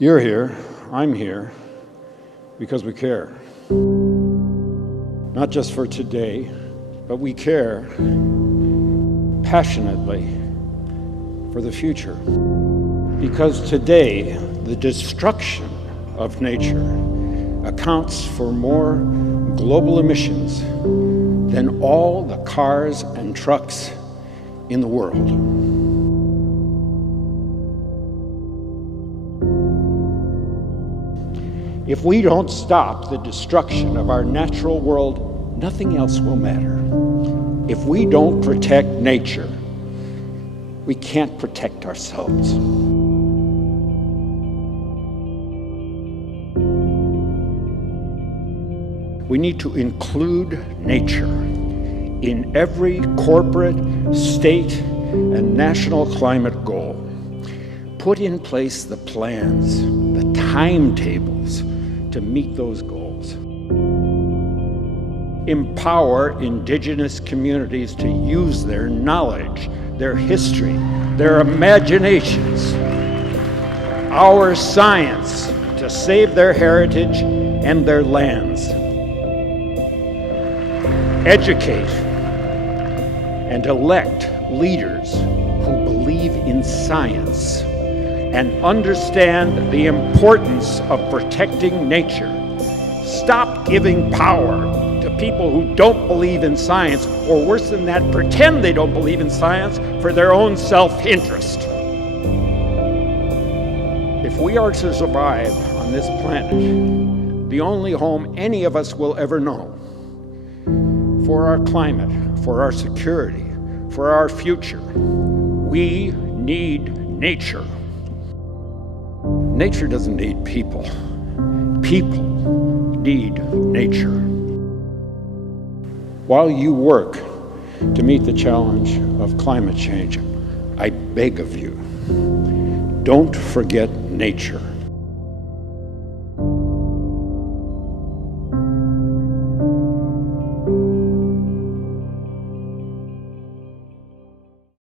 You're here, I'm here, because we care. Not just for today, but we care passionately for the future. Because today, the destruction of nature accounts for more global emissions than all the cars and trucks in the world. If we don't stop the destruction of our natural world, nothing else will matter. If we don't protect nature, we can't protect ourselves. We need to include nature in every corporate, state, and national climate goal. Put in place the plans, the timetables to meet those goals. Empower Indigenous communities to use their knowledge, their history, their imaginations, our science to save their heritage and their lands. Educate and elect leaders who believe in science and understand the importance of protecting nature. Stop giving power to people who don't believe in science, or worse than that, pretend they don't believe in science for their own self-interest. If we are to survive on this planet, the only home any of us will ever know, for our climate, for our security, for our future, we need nature. Nature doesn't need people. People need nature. While you work to meet the challenge of climate change, I beg of you, don't forget nature.